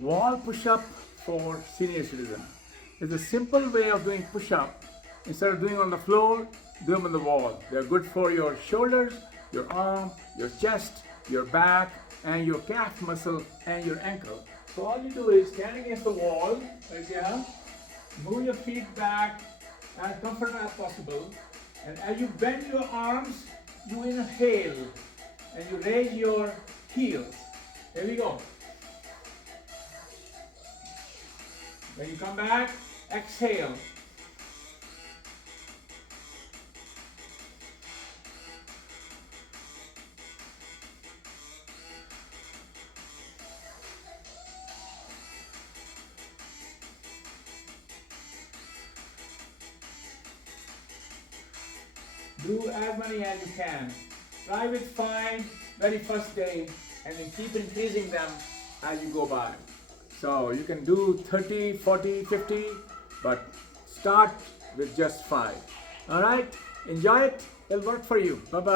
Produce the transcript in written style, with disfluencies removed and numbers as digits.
wall push-up for senior citizen. It's a simple way of doing push-up. Instead of doing on the floor, do them on the wall. They're good for your shoulders, your arm, your chest, your back, and your calf muscle and your ankle. So all you do is stand against the wall, right here, move your feet back as comfortable as possible, and as you bend your arms, you inhale and you raise your heels. Here we go. When you come back, exhale. Do as many as you can. Try with 5 very first day and then keep increasing them as you go by. So you can do 30, 40, 50, but start with just 5. Alright, enjoy it, it'll work for you. Bye bye.